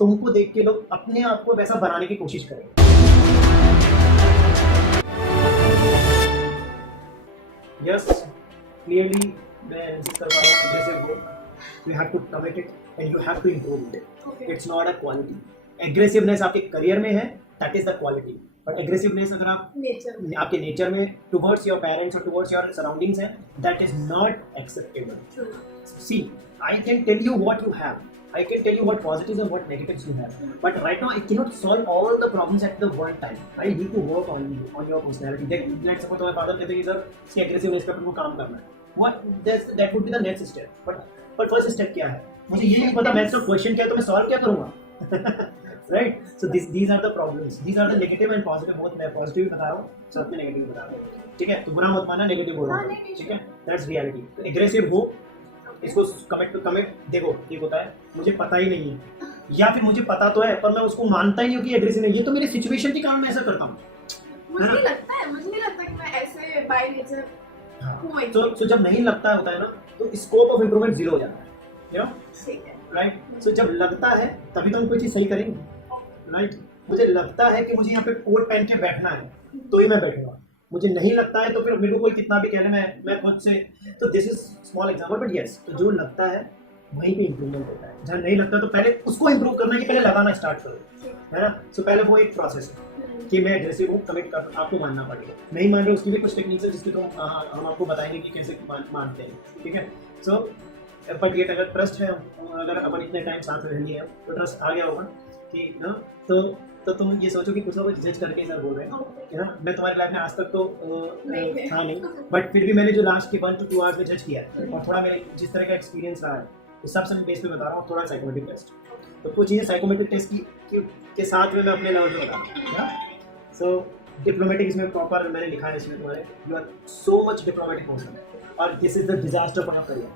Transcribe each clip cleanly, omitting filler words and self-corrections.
तुमको देख के लोग अपने आप को वैसा बनाने की कोशिश करें। यस, क्लियरली मैं इंसिस्ट कर रहा हूँ, जैसे वो you have to commit it and you have to improve it. It's not a quality. Aggressiveness आपके करियर में है, that is the quality. But aggressiveness अगर आप आपके नेचर में टुवर्ड्स योर पेरेंट्स और टुवर्ड्स योर सराउंडिंग्स है, that is not acceptable. See, I can tell you what you have, I can tell you what positives and what negatives you have, but right now I cannot solve all the problems at the one time. I need to work on you, on your personality. Let's suppose तुम्हारे father कहते हैं कि sir इसके aggressiveness पे अपन को काम करना है, what that would be the next step. But first step क्या है, मुझे ये नहीं पता मैथ्स का क्वेश्चन क्या है तो मैं सॉल्व क्या करूँगा। Right? So these are the problems. These are the negative and positive. बहुत मैं positive बता रहा हूँ, साथ में negative बता रहा हूँ, ठीक है? तो बुरा मत मानना, negative बोल रहा हूँ, ठीक है? That's reality. तो aggressive हो, इसको कमिट देखो, ठीक होता है मुझे पता ही नहीं है, या फिर मुझे पता तो है पर मैं उसको मानता ही नहीं हूँ कि एग्रेसिव है, ये तो मेरी सिचुएशन के कारण मैं ऐसा करता हूँ। मुझे नहीं लगता कि मैं ऐसे बाय नेचर हूँ। तो जब नहीं लगता होता है ना, तो स्कोप ऑफ इम्प्रूवमेंट जीरो हो जाता है, यू नो, राइट? सो जब लगता है तभी तो हम कोई चीज़ सही करेंगे, राइट? मुझे लगता है कि मुझे यहाँ पे कोट पहन के बैठना है तो ही मैं बैठूंगा, मुझे नहीं लगता है तो फिर मेरे को कोई कितना भी कह ले मैं खुद से, तो this is small example, but yes, तो जो लगता है वहीं पे इंप्रूवमेंट होता है। जहाँ नहीं लगता तो पहले उसको इंप्रूव करना है कि पहले लगाना स्टार्ट करो, है ना? सो पहले वो एक प्रोसेस है कि मैं एग्रेसिव हूँ, कमिट कर, आपको मानना पड़ेगा। नहीं मान रहे उसकी भी कुछ टेक्निक्स है जिसके तो हम आपको बताएंगे कि कैसे मानते हैं, ठीक है? सो बट ये अगर ट्रस्ट है, अगर अपन इतने टाइम साथ रह लिए तो ट्रस्ट आ गया होगा कि ना, तो तुम ये सोचो कि कुछ ना कुछ जज करके सर बोल रहे हैं, है ना? मैं तुम्हारी लाइफ में आज तक तो था नहीं, बट फिर भी मैंने जो लास्ट के 1 to 2 आवर्स में जज किया और थोड़ा मेरे जिस तरह का एक्सपीरियंस रहा है उस सबसे मैं बेस पे बता रहा हूँ, थोड़ा साइकोमेट्रिक टेस्ट। तो कुछ चीज़ें साइकोमेट्रिक टेस्ट के साथ में मैं अपने लेवल पे बता रहा हूँ। सो डिप्लोमेटिक इसमें प्रॉपर मैंने लिखा है, इसमें तुम्हारे you are so much diplomatic person और this is the disaster for your career,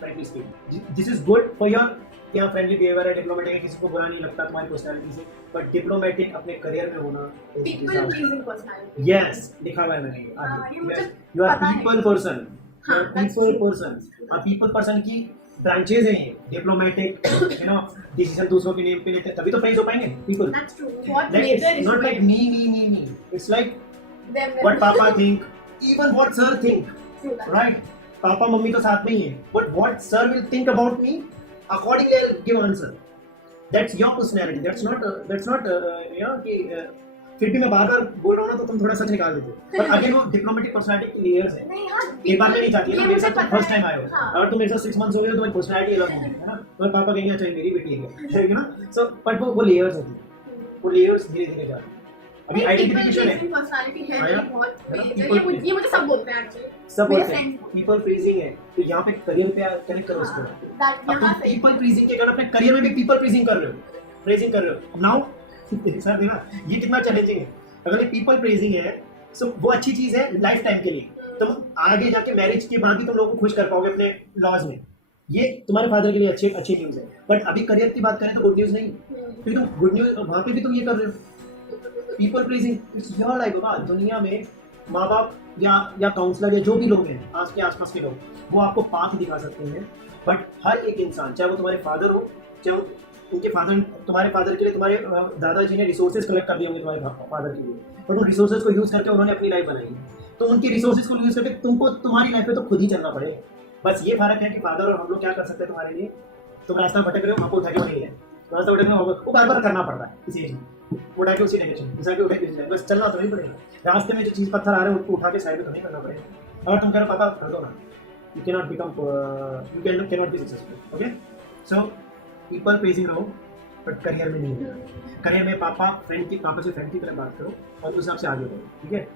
frankly speaking. This is good for your यहाँ फ्रेंडली बिहेवियर है, डिप्लोमेटिक है, किसी को बुरा नहीं लगता तुम्हारी पर्सनालिटी से, बट डिप्लोमेटिक अपने करियर में होना, यस, लिखा हुआ है मैंने, you are people person, people person की ब्रांचेज हैं ये, डिप्लोमेटिक, यू नो, डिसीजन दूसरों के नेम पे लेते, तभी तो फ्रेंड्स हो पाएंगे people. Not like me, it's like what papa think, even what sir think, right? पापा मम्मी तो साथ में ही है, but what sir will think about me, accordingly I'll give answer. That's your personality. That's not you know कि फिर भी मैं बार-बार बोल रहा हूँ ना तो तुम थोड़ा सच निकाल देते हो। पर अगेन वो डिप्लोमेटिक पर्सनालिटी की लेयर्स है। एक बात नहीं चाहती है, मेरे साथ फर्स्ट टाइम आए हो और तुम मेरे साथ 6 मंथ्स हो गए तो तुम्हारी पर्सनालिटी अलग होगी, है ना? तुम्हारे पापा कहेंगे अच्छा मेरी बेटी है, है ना? सो बट वो लेयर्स होती है, वो लेयर्स धीरे-धीरे जाती है। अभी आइडेंटिफिकेशन है, पर्सनालिटी है, ये मुझे सब बोलते हैं एक्चुअली, सब बोलते हैं पीपल प्लीजिंग है, तो यहाँ पे करियर पे कनेक्ट करो इसको। अब तुम पीपल प्लीजिंग के कारण अपने करियर में भी पीपल प्लीजिंग कर रहे हो नाउ। सर देखना ये कितना चैलेंजिंग है। अगर ये पीपल प्लीजिंग है सो वो अच्छी चीज है लाइफ टाइम के लिए, तुम आगे जाके मैरिज के बाद भी तुम लोगों को खुश कर पाओगे अपने लॉज में, ये तुम्हारे फादर के लिए अच्छी न्यूज है। बट अभी करियर की बात करें तो गुड न्यूज नहीं, फिर तुम गुड न्यूज वहाँ पे भी तुम ये कर रहे हो, people pleasing. It's your life बाबा। दुनिया में माँ बाप या काउंसलर या जो भी लोग हैं आसपास के लोग, वो आपको पाथ दिखा सकते हैं, बट हर एक इंसान, चाहे वो तुम्हारे फादर हो, चाहे उनके फादर, तुम्हारे फादर के लिए तुम्हारे दादाजी ने रिसोर्सेज कलेक्ट कर दिए होंगे तुम्हारे फादर के लिए, बट उन रिसोर्सेज को यूज़ करके उन्होंने अपनी लाइफ बनाई है, तो उनके रिसोर्सेज को यूज़ करके तुमको तुम्हारी लाइफ पे तो खुद ही चलना पड़ेगा। बस ये फर्क है कि फादर और हम लोग क्या कर सकते हैं तुम्हारे लिए। तुम रास्ता भटक रहे हो, आपको उठा के नहीं है, रास्ता भटक रहे हो, वो बार बार करना पड़ता है किसी चीज़ उठा के उसी डायरेक्शन, उठा के बस चलना तो नहीं पड़ेगा। रास्ते में जो चीज़ पत्थर आ रहे हैं उसको उठा के साइड में तो नहीं करना पड़ेगा। अगर तुम कह रहे हो पापा कर दो ना, you cannot be successful. Okay? So people praising रहो बट करियर में नहीं हो। करियर में पापा से फ्रेंड की तरह बात करो और उस हिसाब से आगे बढ़ो, ठीक है?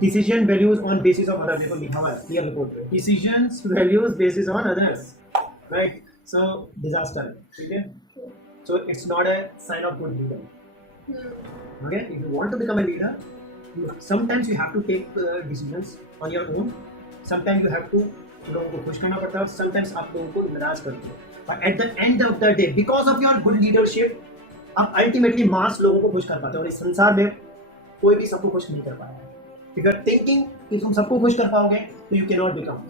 Decision values on basis of other, देखो लिखा हुआ है क्लियर रिपोर्ट पे, decisions values basis on others, right? So disaster, ठीक है? So it's not a sign of good leader. Okay, if you want to become a leader, sometimes you have to take decisions on your own. Sometimes you have to लोगों को खुश करना पड़ता है, sometimes आप लोगों को निराश करते हो, but at the end of the day, because of your good leadership, आप ultimately मास लोगों को खुश कर पाते हो। और इस संसार में कोई भी सबको खुश नहीं कर पाया। If you are thinking कि तुम सबको खुश कर पाओगे, तो you cannot become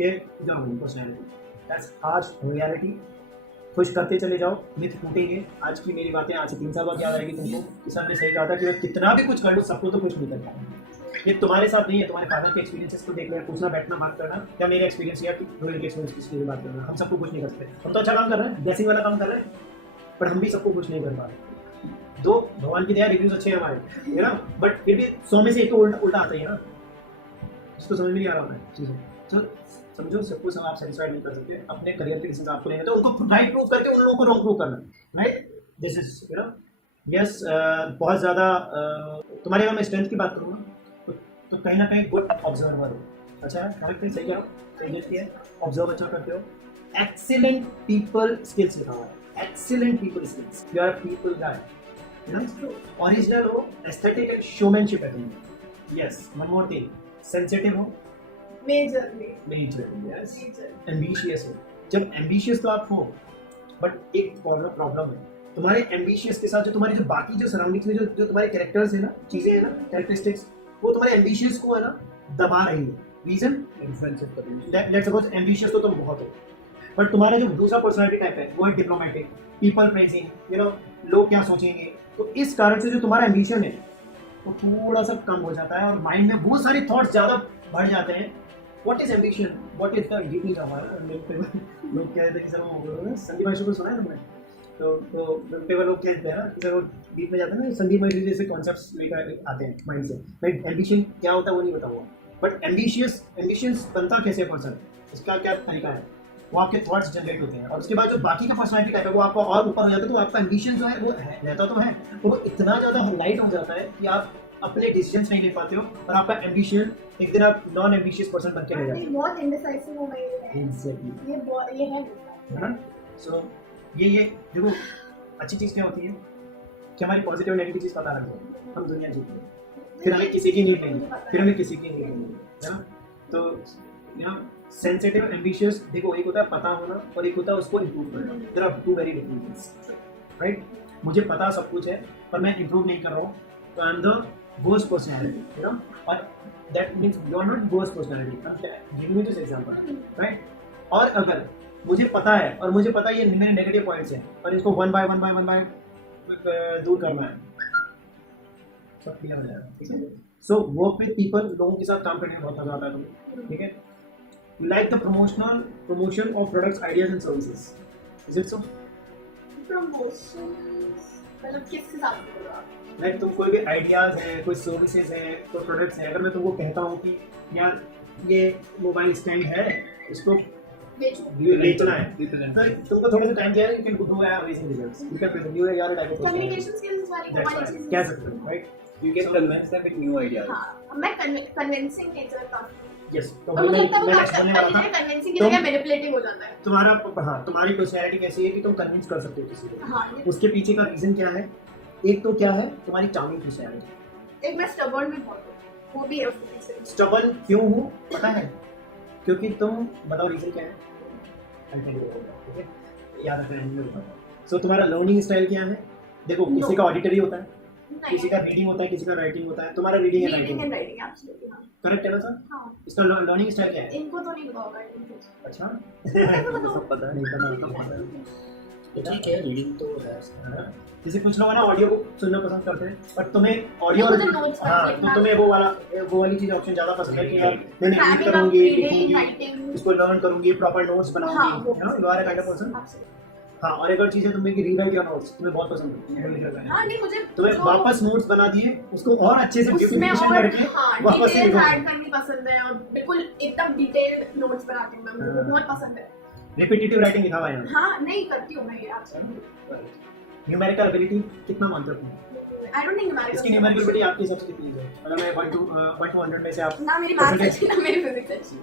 ये पर्सनैलिटी। That's harsh reality. खुश करते चले जाओ, मिथ टूटेंगे। आज की मेरी बातें आज से 3 साल बाद याद आएगी तुमको कि सर ने सही कहा था कि मैं कितना भी कुछ कर लूँ सबको तो कुछ नहीं कर पाऊंगा। ये तुम्हारे साथ नहीं है, तुम्हारे फादर के एक्सपीरियंसेस को देख लिया, पूछना बैठना बात करना, या मेरे एक्सपीरियंस या रोहित के एक्सपीरियंस किसकी बात करना, हम सबको कुछ नहीं कर सकते। हम तो अच्छा काम कर रहे हैं, ड्रेसिंग वाला काम कर रहे हैं, पर हम भी सबको कुछ नहीं कर पा रहे। दो भगवान की दया रिव्यूज अच्छे हैं हमारे, है ना, बट फिर भी 100 में से एक तो उल्टा आता ही है ना, इसको समझ में नहीं आ रहा है चीज़ें। तो समझो सबको सब आप सेटिस्फाइड नहीं कर सकते, अपने करियर के डिसीजन आपको लेने तो उनको राइट प्रूव करके उन लोगों को रॉन्ग प्रूव करना, right. This is you know yes, बहुत ज़्यादा तुम्हारे अगर मैं स्ट्रेंथ की बात करूँगा तो कहीं ना कहीं गुड ऑब्जर्वर हो। अच्छा है, हर चीज़ सही करो, सही है, ऑब्जर्व अच्छा करते हो, एक्सीलेंट पीपल स्किल्स लिखा हुआ है, excellent people skills, you are people guy, original हो, एस्थेटिक एंड शोमैनशिप है तुम्हें। Yes, one more thing, sensitive हो, मेजर, यस, एम्बिशियस हो। जब एम्बिशियस तो आप हो, बट एक प्रॉब्लम है तुम्हारे एम्बिशियस के साथ, जो तुम्हारी जो बाकी जो सराउंडिंग्स में जो तुम्हारे कैरेक्टर्स है ना, चीजें है ना, कैरेक्टरिस्टिक्स, वो तुम्हारे एम्बिशियस को है ना दबा रही है। रीजन, लेट्स सपोज एम्बिशियस तो तुम बहुत हो, बट तुम्हारा जो दूसरा पर्सनालिटी टाइप है वो है diplomatic, people pledging, you know, लोग क्या सोचेंगे, तो इस कारण से जो तुम्हारा एम्बिशन है वो थोड़ा सा कम हो जाता है और माइंड में बहुत सारे थॉट्स ज्यादा बढ़ जाते हैं। What is ambition, what is the deeply हमारा लोग कहते हैं कि सर वो संदीप भाई को सुना है तुमने, तो पेपर लोग कहते हैं ना कि सर वो डीप में जाते हैं ना, संदीप भाई जैसे कॉन्सेप्ट्स लेकर आते हैं माइंड से, बट एम्बिशन क्या होता है वो नहीं पता हुआ, बट एम्बिशियस बनता कैसे पर्सन, इसका क्या तरीका है, वो आपके थॉट्स जनरेट होते हैं और उसके बाद जो बाकी का पर्सनालिटी टाइप है वो आपका और ऊपर हो जाता है, तो आपका एम्बिशन जो है वो रहता तो है, तो वो इतना ज़्यादा हाईलाइट हो जाता है कि आप अपने डिसीजंस नहीं ले पाते हो और आपका एम्बिशन एक दिन आप नॉन एम्बिशियस पर्सन बन के रह जाते हो। बहुत इंडिसाइसिव हो गए हैं। एग्जैक्टली, ये है ना। सो ये देखो, अच्छी चीज़ क्या होती है कि हमारी पॉजिटिव नेगेटिव चीज़ पता लग जाए, हम दुनिया जीते हैं, फिर हमें किसी की नहीं लेंगे, फिर हमें किसी की नहीं लेंगे, है ना। तो यू नो सेंसिटिव, एम्बिशियस, देखो एक होता है पता होना और एक होता है उसको इम्प्रूव करना, there are two very different things, right. मुझे पता सब कुछ है पर मैं इम्प्रूव नहीं कर रहा हूँ, तो I am the worst personality, you know, or that means you are not worst personality. I'm giving you this example, right? और अगर मुझे पता है और मुझे पता है ये मेरे नेगेटिव पॉइंट्स हैं और इसको वन बाय दूर करना है, सब क्लियर हो जाएगा, ठीक है। सो वर्क विद पीपल, लोगों के साथ काम करने में बहुत मजा आता है तुम्हें, ठीक है। You like the promotion of products, ideas and services, is it so? Promotion मतलब किस हिसाब से बोल रहा हूँ? लाइक तुम कोई भी आइडियाज़ है, कोई सर्विसेज है, कोई प्रोडक्ट्स है, अगर मैं तुमको कहता हूँ कि यार ये मोबाइल स्टैंड है, इसको बेचना है, तो तुमको थोड़ा सा टाइम दिया है, you can do amazing results, you can present your यार टाइप ऑफ कम्युनिकेशन स्किल्स वाली चीज़ कह सकते हो, right. You can convince them with new ideas. हां, मैं कन्विंसिंग नेचर का, यस, तो मैं बोलने वाला था कन्विंसिंग की जगह मैनिपुलेटिंग हो जाता है तुम्हारा। हाँ, तुम्हारी पर्सनैलिटी कैसी है कि तुम कन्विंस कर सकते हो किसी को। हाँ, उसके पीछे का रीजन क्या है? एक तो क्या है तुम्हारी चार्मिंग पर्सनैलिटी, एक मैं स्टबर्न भी बहुत हूं, वो भी है उसके पीछे। स्टबर्न क्यों हूं पता है? क्योंकि तुम बताओ रीजन क्या है, ठीक है, याद रखना। सो तुम्हारा लर्निंग स्टाइल क्या है? देखो किसी का ऑडिटरी होता है, किसी का रीडिंग होता है, किसी का राइटिंग होता है, तुम्हारा रीडिंग है, राइटिंग एब्सोल्युटली हां, करेक्ट है ना सर? हां। इसका लर्निंग स्टाइल क्या है? इनको तो नहीं होगा। अच्छा सब पता नहीं, ठीक है, रीडिंग तो है। जैसे कुछ लोग ना ऑडियो सुनना पसंद करते हैं, पर तुम्हें ऑडियो हाँ, तो तुम्हें वो वाली चीज ऑप्शन ज्यादा पसंद है कि यार मैं रीड करूंगी, लिखूंगी, इसको लर्न करूंगी, प्रॉपर नोट्स बनाऊंगी, you know, you are a kind of person. हाँ, और एक और चीज है तुम्हें कि रीराइट योर नोट्स, तुम्हें बहुत पसंद है। हां, नहीं मुझे तुम्हें वापस नोट्स बना दिए, उसको और अच्छे से ड्यूप्लिकेशन करके वापस से लिखो। ऐड करनी पसंद है और बिल्कुल एकदम डिटेल्ड नोट्स बनाती हूं मैं, मुझे बहुत पसंद है। रिपीटेटिव राइटिंग लिखा हुआ है यहाँ। हां, नहीं करती हूं मैं ये आपसे। न्यूमेरिकल एबिलिटी कितना मानते हो तुम? I don't think numerical. इसकी न्यूमेरिकल एबिलिटी आपकी सबसे कितनी है? अगर मैं 1 to 100 में से आप ना मेरी मैथ्स अच्छी ना मेरी फिजिक्स अच्छी,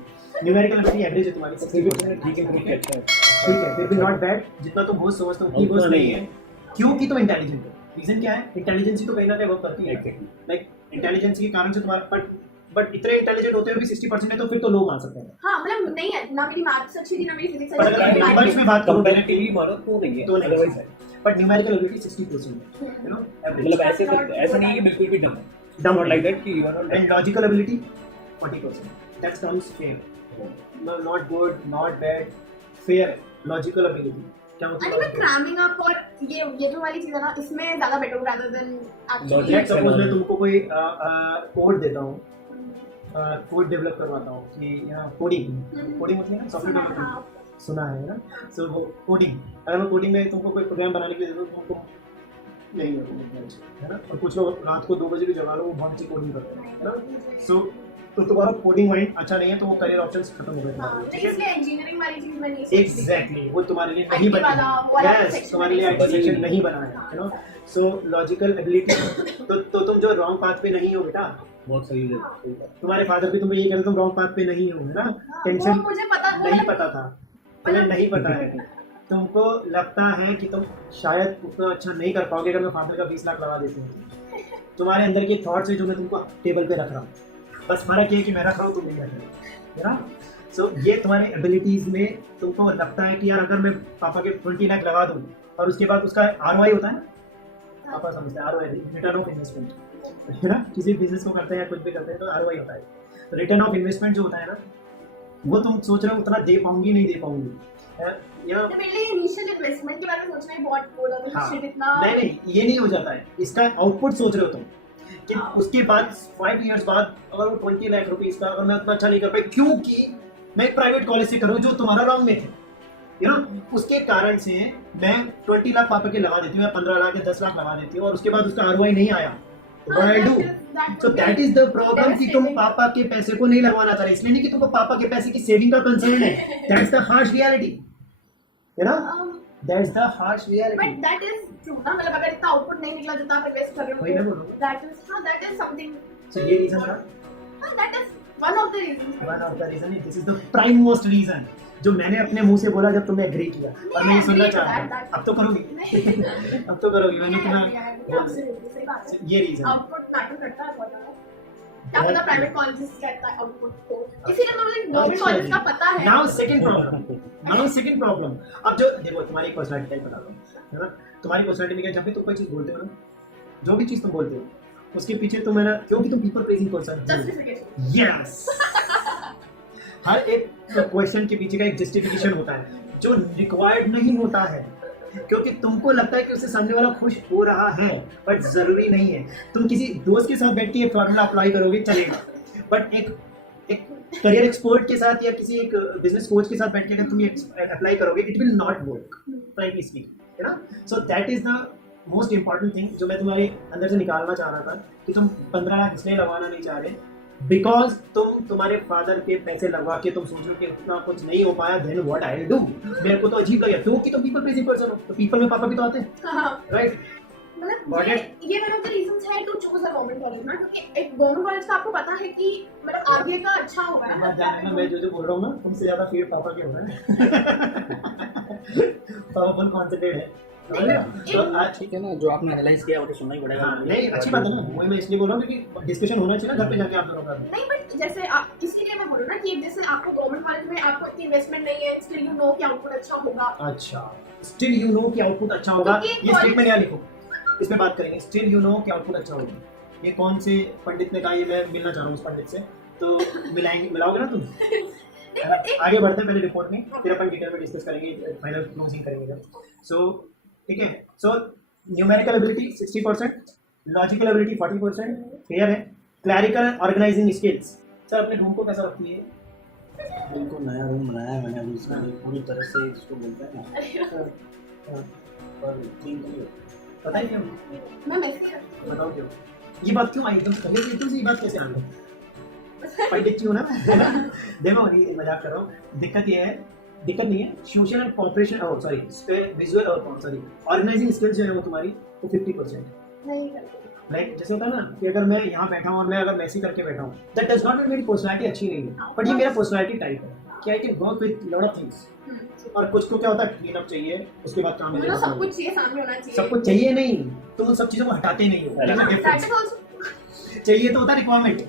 न्यूमेरिकल एबिलिटी एवरेज है तुम्हारी 60%, ठीक है, ठीक है, फिर भी नॉट बैड, जितना तुम बहुत समझते हो वो नहीं है, क्योंकि तुम इंटेलिजेंट हो। रीजन क्या है? इंटेलिजेंस ही तो कहीं ना कहीं वर्क करती है, लाइक इंटेलिजेंस के कारण से तुम्हारा, बट इतने इंटेलिजेंट होते हुए भी 60% है, तो फिर तो लोग आ सकते हैं। हां, मतलब नहीं है ना, मेरी मैथ्स अच्छी थी ना मेरी फिजिक्स अच्छी थी, नंबर्स में बात करो कंपैरेटिवली मानो तो नहीं है, तो अदरवाइज है, बट न्यूमेरिकल एबिलिटी 60% है, यू नो, मतलब ऐसा नहीं है कि बिल्कुल भी डम है, नॉट लाइक दैट कि you are not, and logical ability 40%, that terms fair, not good, not bad, fair logical ability क्या I think मैं cramming up और ये जो वाली चीज़ है ना, इसमें ज़्यादा better हूँ rather than actually. Let's suppose मैं तुमको कोई कोड देता हूँ, कोड डेवलप करवाता हूँ कि यहाँ कोडिंग होती है ना, सॉफ्टवेयर डेवलपमेंट सुना है ना, सो वो कोडिंग, अगर मैं कोडिंग में तुमको कोई प्रोग्राम बनाने के लिए दे दूँ तो तुमको नहीं है ना, और कुछ लोग रात को 2 बजे भी जगा लो, वो बहुत अच्छी कोडिंग करते हैं ना, सो तो तुम्हारा कोडिंग माइंड अच्छा नहीं है तो वो करियर ऑप्शंस खत्म हो गए। इसलिए इंजीनियरिंग वाली चीज़ मैं नहीं सोचती। एग्जैक्टली, वो तुम्हारे लिए नहीं बना, यस तुम्हारे लिए आईटी सेक्शन नहीं बना है, you know, so logical ability तो तुम जो रॉन्ग पाथ पे नहीं हो बेटा, बहुत सही है। तुम्हारे फादर भी तुम्हें ये कहते तुम रॉन्ग पाथ पे नहीं हो, है ना, टेंशन मुझे पता नहीं पता था, तुम्हें नहीं पता है, तुमको लगता है कि तुम शायद उतना अच्छा नहीं कर पाओगे अगर मैं फादर का 20 लाख लगा देती हूँ, तुम्हारे अंदर के थॉट्स है जो मैं तुमको टेबल पे रख रहा हूँ, बस फर्क ये कि मैं रख रहा हूँ तुम नहीं रख रहे, है ना, सो ये तुम्हारे एबिलिटीज में तुमको लगता है कि यार अगर मैं पापा के 20 लाख लगा दूँ और उसके बाद उसका ROI होता है ना, पापा समझते हैं ROI, रिटर्न ऑफ इन्वेस्टमेंट, है ना, किसी बिजनेस को करते हैं या कुछ भी करते हैं तो ROI होता है, तो रिटर्न ऑफ इन्वेस्टमेंट जो होता है ना, वो तुम सोच रहे हो उतना दे पाऊंगी नहीं दे पाऊंगी, या इनिशियल इन्वेस्टमेंट के बारे में सोचना ही बहुत बोला तो हाँ, शिट इतना नहीं ये नहीं हो जाता है, इसका आउटपुट सोच रहे हो तुम कि उसके बाद 5 इयर्स बाद अगर वो 20 लाख रुपीस का अगर मैं उतना अच्छा नहीं कर पाई क्योंकि मैं एक प्राइवेट कॉलेज से करूँ जो तुम्हारा रॉन्ग में थे, यू नो, उसके कारण से मैं 20 लाख पापा के लगा देती हूँ या 15 लाख या 10 लाख लगा देती हूँ और उसके बाद उसका ROI नहीं आया, what I do? So that is the problem कि तुम पापा के पैसे को नहीं लगवाना चाह रहे, इसलिए नहीं कि तुमको पापा के पैसे की सेविंग का कंसर्न है, that's the harsh reality, है ना, that's the harsh reality. But that is true ना, मतलब अगर इतना आउटपुट नहीं निकला जितना आप इन्वेस्ट कर रहे हो, that is something. So ये reason था, that is one of the reasons. one of the reason, this is the prime most reason जो मैंने अपने मुंह से बोला जब तुमने एग्री किया और मैं ये सुनना चाहता हूँ, अब तो करोगी अब तो करोगी, मैंने इतना ये रीजन आउटपुट मैटर करता है बहुत ज़्यादा, क्या पता प्राइवेट कॉलेजेस कहता है आउटपुट को, इसीलिए मुझे गवर्नमेंट कॉलेज का पता है। नाउ सेकंड प्रॉब्लम, अब जो देखो तुम्हारी पर्सनालिटी टाइप बता दो, है ना, तुम्हारी पर्सनालिटी में क्या, जब भी तुम कोई चीज बोलते हो ना, जो भी चीज तुम बोलते हो उसके पीछे तुम, है ना, क्योंकि तुम पीपल प्लीजिंग पर्सन, यस, हर एक क्वेश्चन के पीछे का एक जस्टिफिकेशन होता है जो रिक्वायर्ड नहीं होता है, क्योंकि तुमको लगता है कि उससे सामने वाला खुश हो रहा है, बट जरूरी नहीं है। तुम किसी दोस्त के साथ बैठ के ये फॉर्मूला अप्लाई करोगे चलेगा, बट एक करियर एक्सपर्ट के साथ या किसी एक बिजनेस कोच के साथ बैठ के अगर तुम ये अप्लाई करोगे it will not work, frankly speaking, है ना, so that is the most important thing जो मैं तुम्हारे अंदर से निकालना चाह रहा था कि तुम 15 लाख इसलिए लगवाना नहीं चाह रहे बिकॉज तुम्हारे फादर के पैसे लगवा के तुम सोच रहे हो कि उतना कुछ नहीं हो पाया, then what I will do. मेरे को तो अजीब लगा क्योंकि तुम पीपल प्लीजिंग पर्सन हो, तो पीपल में पापा भी तो आते हैं, राइट, मतलब ये वन ऑफ द रीजंस है to choose a government college ना, क्योंकि एक गवर्नमेंट कॉलेज का आपको पता है कि मतलब आगे का अच्छा होगा ना, बात जानना, मैं जो बोल रहा हूँ ना उनसे ज्यादा फीड पापा के हो रहा है पापा फुल कॉन्सेंट्रेट है, तो आज ठीक है ना, जो आपने एनालाइज किया वो तो सुनना ही पड़ेगा। हाँ, नहीं अच्छी बात है ना, वही मैं इसलिए बोल रहा हूँ क्योंकि डिस्कशन होना चाहिए ना घर पे जाके आप दोनों का। नहीं बट जैसे इसलिए मैं बोल रहा हूँ ना कि जैसे आपको गवर्नमेंट कॉलेज में आपको इतनी इन्वेस्टमेंट नहीं है, स्टिल यू नो कि आउटपुट अच्छा होगा। अच्छा, स्टिल यू नो कि आउटपुट अच्छा होगा, ये स्टेटमेंट यहाँ लिखो, इस पे बात करेंगे, स्टिल यू नो कि आउटपुट अच्छा होगा। ये कौन से पंडित ने कहा, ये मैं मिलना चाह रहा हूँ उस पंडित से, तो मिलाओगे ना तुम? आगे बढ़ते हैं पहले रिपोर्ट में, फिर अपन डिटेल में डिस्कस करेंगे, फाइनल क्लोजिंग करेंगे। सो ठीक है, so numerical ability 60%, logical ability 40%, clear है। क्लैरिकल ऑर्गेनाइजिंग स्किल्स, सर अपने रूम को कैसा रखती है? बिल्कुल नया रूम बनाया है मैंने, अभी इसका पूरी तरह से इसको बोलते हैं ना, पर क्लीन करिए, पता है क्यों? मैं मैसेज बताओ क्यों ये बात क्यों आई, एकदम से ये बात कैसे आ गई? पंडित क्यों ना देखो ये मजाक कर रहा हूँ, दिक्कत नहीं है, सोशल एंड कॉपरेशन, विजुअल और ऑर्गेनाइजिंग स्किल्स जो है वो तुम्हारी वो 50% नहीं करती। लाइक जैसे होता है ना कि अगर मैं यहाँ बैठा हूँ और मैं अगर मैसी करके बैठा हूँ, दैट डज नॉट मीन मेरी पर्सनालिटी अच्छी नहीं है, बट ये मेरा पर्सनालिटी टाइप है कि I can work with lot of things. और कुछ को क्या होता है, क्लीन अप चाहिए, उसके बाद काम मतलब सब कुछ चाहिए, सामने होना चाहिए, सब कुछ चाहिए नहीं, तुम उन सब चीज़ों को हटाते नहीं हो, चाहिए तो होता है रिक्वायरमेंट।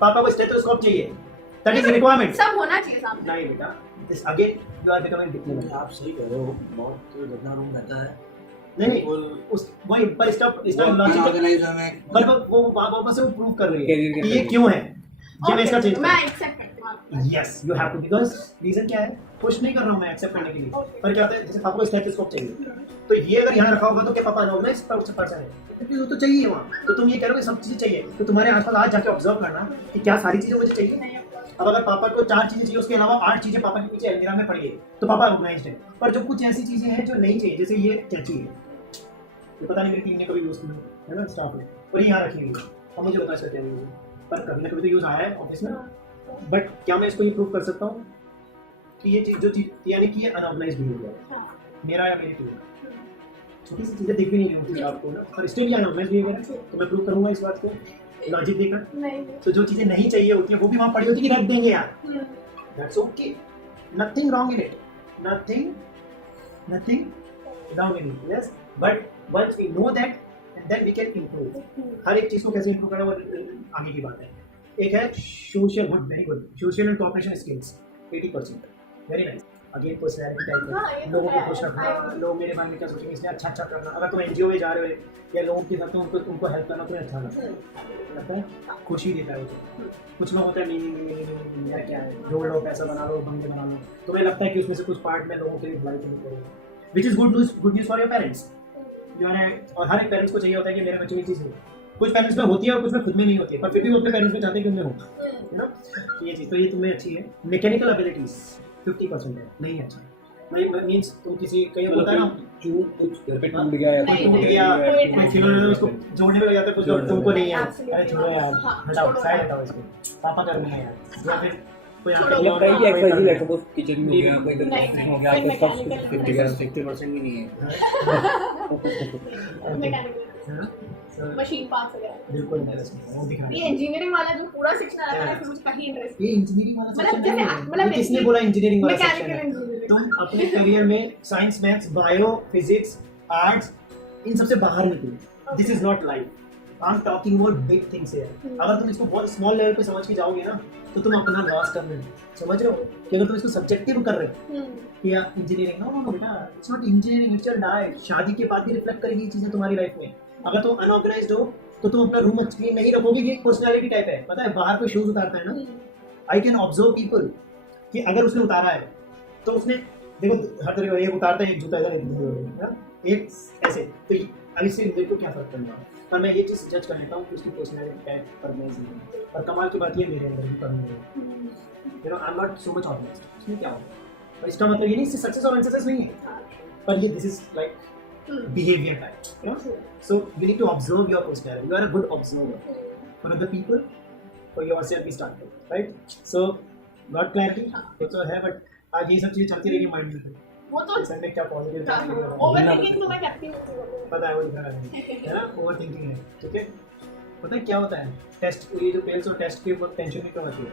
पापा को स्टेथोस्कोप चाहिए, दैट इज रिक्वायरमेंट, सब होना चाहिए सामने। नहीं बेटा, this again you are becoming dependent. आप सही कह रहे हो, बहुत जितना रूम रहता है नहीं उस वही पर स्टॉप लॉजिक ऑर्गेनाइज हमें, पर वो वापस से प्रूव कर रही है कि ये क्यों है, ये मैं इसका चेंज मैं एक्सेप्ट करती yes you have to, because reason क्या है, पुश नहीं कर रहा हूँ मैं एक्सेप्ट करने के लिए, पर क्या होता है जैसे पापा को स्टेथोस्कोप चाहिए, तो ये अगर यहाँ रखा होगा तो क्या पापा अनऑर्गेनाइज पर्सन है, क्योंकि वो तो चाहिए वहाँ, तो तुम ये कह रहे हो कि सब चीज़ें चाहिए, तो तुम्हारे आसपास आज जाके ऑब्जर्व करना कि क्या सारी चीज़ें मुझे चाहिए। अब अगर पापा को 4 चीज़ें चाहिए, उसके अलावा 8 चीज़ें पापा के पीछे अलमीरा में पड़ी है, तो पापा ऑर्गेनाइज्ड है, पर जो कुछ ऐसी चीज़ें हैं जो नहीं चाहिए, जैसे ये कैंची है, ये पता नहीं मेरी टीम ने कभी यूज़ की है ना स्टाफ ने, और ये यहाँ रखी हुई है, अब मुझे पता चलता नहीं, पर कभी ना कभी तो यूज़ आया है ऑफिस में, बट क्या मैं इसको ये प्रूव कर सकता हूँ कि ये चीज़ जो चीज़ यानी कि ये अनऑर्गेनाइज्ड बिहेवियर है मेरा या मेरी टीम का, छोटी सी चीज़ें दिख भी नहीं होती आपको ना, पर स्टिल ये अनऑर्गेनाइज्ड बिहेवियर है, तो मैं प्रूव करूँगा इस बात को लॉजिक देकर। तो जो चीज़ें नहीं चाहिए होती हैं वो भी वहाँ पड़ी होती है कि रख देंगे यार, that's okay, nothing wrong in it, nothing wrong in it, yes, but once we know that and then we can improve. हर एक चीज़ को कैसे इम्प्रूव करना वो आगे की बात है। एक है social, good, very good, social and cooperation skills 80%, very nice. Again personality type, लोगों को खुश रखना, लोग मेरे बारे में क्या सोचेंगे इसलिए अच्छा करना, अगर तुम एनजीओ में जा रहे हो या लोगों के साथ उनको हेल्प करना तुम्हें अच्छा लगता है, खुशी देता है वो। कुछ लोग होते हैं नहीं यार क्या है, जोड़ लो, पैसा बना लो, बंगले बना लो, तुम्हें लगता है कि उसमें से कुछ पार्ट में लोगों के लिए भलाई नहीं करेगा, which is good news for your parents. और हर एक पेरेंट्स को चाहिए होता है कि मेरे बच्चे की चीज़ हो, कुछ पेरेंट्स में होती है और कुछ में खुद में नहीं होती है, पर फिर भी वो अपने पेरेंट्स में चाहते हैं कि उनमें हो, है ना, ये चीज़ तो ये तुम्हें अच्छी है। मैकेनिकल एबिलिटीज 50% है, नहीं अच्छा मीन्स तुम किसी कहीं होता है ना, जो कुछ घर पे टूट गया या कोई खिलौने उसको जोड़ने में लग जाता है, कुछ लोग तुमको नहीं है, अरे छोड़ो यार, हटाओ साइड हटाओ इसको, पापा करने हैं यार, या फिर कोई लगता है कि एक्सरसाइज लेटर को किचन में हो गया, कोई घर हो गया, तो सब 50% भी नहीं है, मशीन पास हो गया, बिल्कुल वो दिखा ये इंजीनियरिंग वाला जो पूरा सेक्शन आ रहा है फिर मुझे कहीं इंटरेस्ट, ये इंजीनियरिंग वाला मतलब सेक्शन जैसे मतलब किसने बोला इंजीनियरिंग वाला सेक्शन मैकेनिकल है? इंजीनियरिंग, तुम अपने करियर में science, maths, bio, physics, arts इन सबसे बाहर निकलो, this is not life, I am talking about big things here. अगर तुम इसको बहुत स्मॉल लेवल पे समझ के जाओगे ना तो तुम अपना लॉस कर रहे हो, समझ रहे हो कि अगर तुम इसको सब्जेक्टिव कर रहे हो कि यार इंजीनियरिंग, नो बेटा, it's not engineering, it's your life. शादी के बाद भी रिफ्लेक्ट करेगी ये चीजें तुम्हारी लाइफ में। अगर तुम अनऑर्गेनाइज्ड हो तो तुम अपना रूम क्लीन नहीं रखोगे, ये पर्सनालिटी टाइप है, पता है, बाहर कोई शूज उतारता है ना, आई कैन ऑब्जर्व पीपल कि अगर उसने उतारा है तो उसने देखो हर तरह का, एक उतारता है, एक जूता इधर एक ऐसे, तो अब इससे मेरे को क्या फर्क पड़ेगा, पर मैं ये चीज़ जज कर लेता हूँ कि उसकी पर्सनैलिटी टाइप पर मैं, और कमाल की बात ये मेरे अंदर भी करनी है, you know, I am not so much organised, इसमें क्या होगा, पर इसका मतलब ये नहीं सक्सेस और अनसक्सेस नहीं है, पर ये this is like behavior type, you know? So you need to observe your personality. You are a good observer for other people, for yourself we started, right? So got clarity, ये तो है, but आज ये सब चीजें चलती रहेगी mind में, वो तो सर ने क्या पॉजिटिव ओवरथिंकिंग तो मैं करती हूँ, पता है वो दिख रहा है ना, ओवरथिंकिंग है, ठीक है। पता है क्या होता है, टेस्ट, ये जो पेल्स और टेस्ट की टेंशन भी क्यों होती है,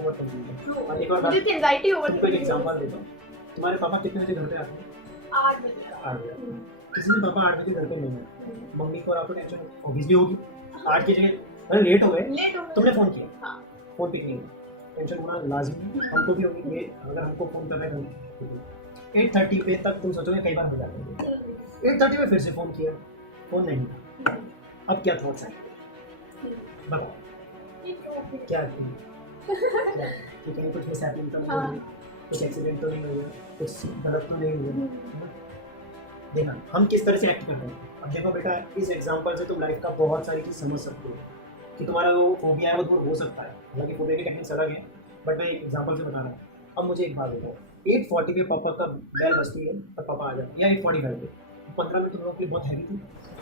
ओवरथिंकिंग। और एक और बात, मुझे एंजाइटी तुमको एक ओवरथिंकिंग, एग्जांपल देता हूँ, तुम्हारे पापा कितने बजे घर पे आते हैं? 8 बजे, 8 बजे। किसी दिन पापा 8 बजे घर पे नहीं है, मम्मी को और आपको टेंशन ऑब्वियसली होगी, 8 की जगह अरे लेट हो गए, तुमने फोन किया, फोन पिक नहीं किया, टेंशन होना लाजमी है, हमको भी होगी, ये अगर हमको फोन कर रहे हैं 8:30 पे तक, तुम सोचोगे कई बार हो जाते हैं, 8:30 पे फिर से फोन किया, फोन नहीं, अब क्या थॉट्स है बताओ, क्या कि कहीं कुछ मिस हैपनिंग तो नहीं हुई, कुछ एक्सीडेंट तो नहीं हुआ, कुछ गलत तो नहीं हुआ, देखा हम किस तरह से एक्ट कर रहे हैं। अब देखो बेटा, इस एग्जांपल से तुम लाइफ का बहुत सारी चीज़ समझ सकते हो कि तुम्हारा वो फोबिया है वो दूर हो सकता है, हालांकि फोबिया की टेक्निक्स अलग है, बट मैं एग्जांपल से बता रहा हूँ। अब मुझे एक बात बताओ, 8:40 पे पापा का बेल बजती है और पापा आ जाते, या 8:45 पे, 15 मिनट तुम लोगों के लिए बहुत हैवी थी,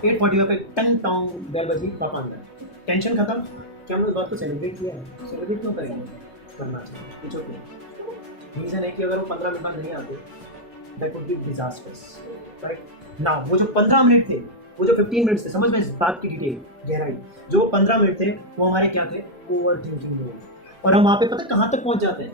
8:45 पे टंग टोंग बेल बजी, पापा आ जाए, टेंशन खत्म। क्या हमने इस बात को सेलिब्रेट किया है? सेलिब्रेट क्यों करेंगे, करना चाहिए, कुछ ओके। रीज़न है कि अगर वो 15 मिनट बाद नहीं आते, that would be disasters, right now. वो जो 15 मिनट थे, वो जो 15 मिनट थे, समझ में इस बात की डिटेल गहराई, जो 15 मिनट थे वो हमारे क्या थे, ओवर थिंकिंग में, और हम वहाँ पे पता कहाँ तक पहुँच जाते हैं,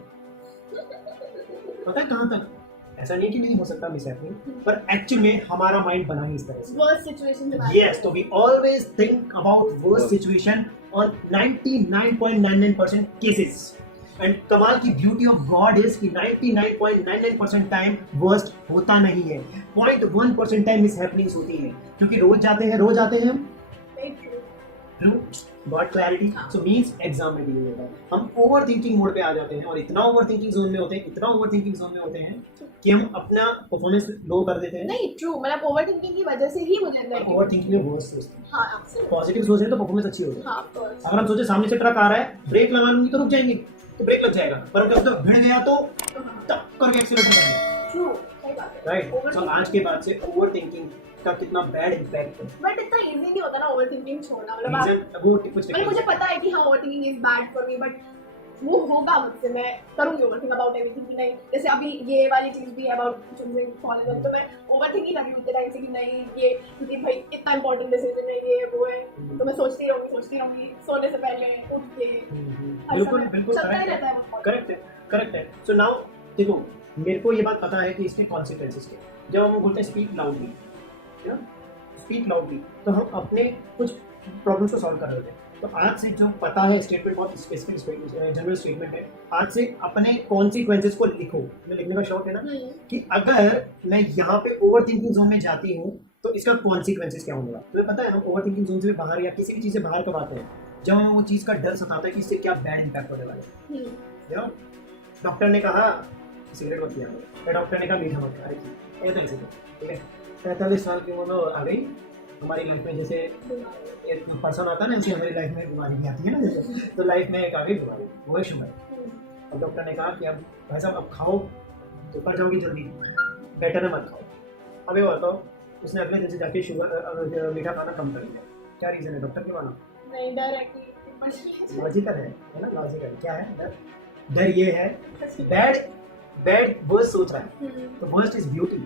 पता है कहाँ तक, ऐसा नहीं कि नहीं हो सकता मिस हैपनिंग, पर एक्चुअल में हमारा माइंड बना ही इस तरह से, वर्स्ट सिचुएशन, यस, तो we always think about worst situation on 99.99% cases, and कमाल की ब्यूटी ऑफ गॉड इज कि 99.99% टाइम वर्स्ट होता नहीं है, 0.1% टाइम मिस हैपनिंग्स होती है, क्योंकि रोज आते हैं हम, ट्रू गॉट क्लैरिटी. सो मींस एग्जाम में डील होता है. हम ओवर थिंकिंग मोड पे आ जाते हैं और इतना ओवर थिंकिंग जोन में होते हैं कि हम अपना परफॉर्मेंस लो कर देते हैं. नहीं ट्रू, मतलब ओवरथिंकिंग की वजह से ही मुझे अंदर ओवर थिंकिंग में वर्स सोचते हैं. हाँ absolutely. पॉजिटिव सोच रहे हैं तो परफॉर्मेंस अच्छी होगी. हाँ of course. अगर हम सोचे सामने से ट्रक आ रहा है, ब्रेक लगा लूंगी तो रुक जाएंगे, तो ब्रेक लग जाएगा. पर अगर तो भिड़ गया तो टप करके एक्सीलेटर कर देंगे. ट्रू, सही बात है. राइट. सो आज के बाद से ओवर थिंकिंग का कितना बैड इम्पैक्ट है. बट इतना इजी नहीं होता ना ओवरथिंकिंग छोड़ना. मतलब आप रीजन वो कुछ मतलब मुझे पता है कि हाँ overthinking is bad for me, but वो होगा मुझसे. मैं करूंगी ओवरथिंक अबाउट एवरीथिंग कि नहीं, जैसे अभी ये वाली चीज भी है अबाउट चूजिंग कॉलेज, तो मैं ओवरथिंकिंग लगी उतने टाइम से कि नहीं ये क्योंकि भाई इतना इंपॉर्टेंट डिसीजन है, ये वो है, तो मैं सोचती रहूंगी सोने से पहले उठ के. बिल्कुल चलता ही रहता है वो. करेक्ट है. सो नाउ देखो, मेरे को ये बात पता है कि इसके कॉन्सिक्वेंसेस के. जब हम बोलते हैं स्पीक लाउडली, तो हम अपने कुछ प्रॉब्लम्स को सॉल्व कर रहे हैं. तो आज से जो पता है, स्टेटमेंट बहुत स्पेसिफिक जनरल स्टेटमेंट है. आज से अपने कॉन्सिक्वेंसेस को लिखो. मैं लिखने का शौक है ना, कि अगर मैं यहाँ पे ओवर थिंकिंग जोन में जाती हूँ तो इसका कॉन्सिक्वेंसेस क्या होगा. तुम्हें पता है हम ओवर थिंकिंग जोन से बाहर या किसी भी चीज़ से बाहर कब आते हैं, जब हमें वो चीज़ का डर सताता है कि इससे क्या बैड इम्पैक्ट होने वाला है. डॉक्टर ने कहा सिगरेट मत पिया, डॉक्टर ने कहा मीठा मत खा रही, ऐसे ठीक है. 45 साल की उम्र आ गई हमारी लाइफ में, जैसे एक पर्सन आता है ना, जैसे हमारी लाइफ में बीमारी भी आती है ना, जैसे तो लाइफ में एक आ गई बीमारी, वो है शुगर. अब डॉक्टर ने कहा कि अब भाई साहब अब खाओ तो कर जाओगी जल्दी, बेटर है मत खाओ. अब ये बताओ, उसने अगले दिन से जाके शुगर मीठा खाना कम कर लिया. क्या रीज़न है डॉक्टर के मानो? नहीं, डर है कि लॉजिकल है ना, लॉजिकल. क्या है डर ये है बैड वर्स्ट सोच रहा है. तो वर्स्ट इज ब्यूटी,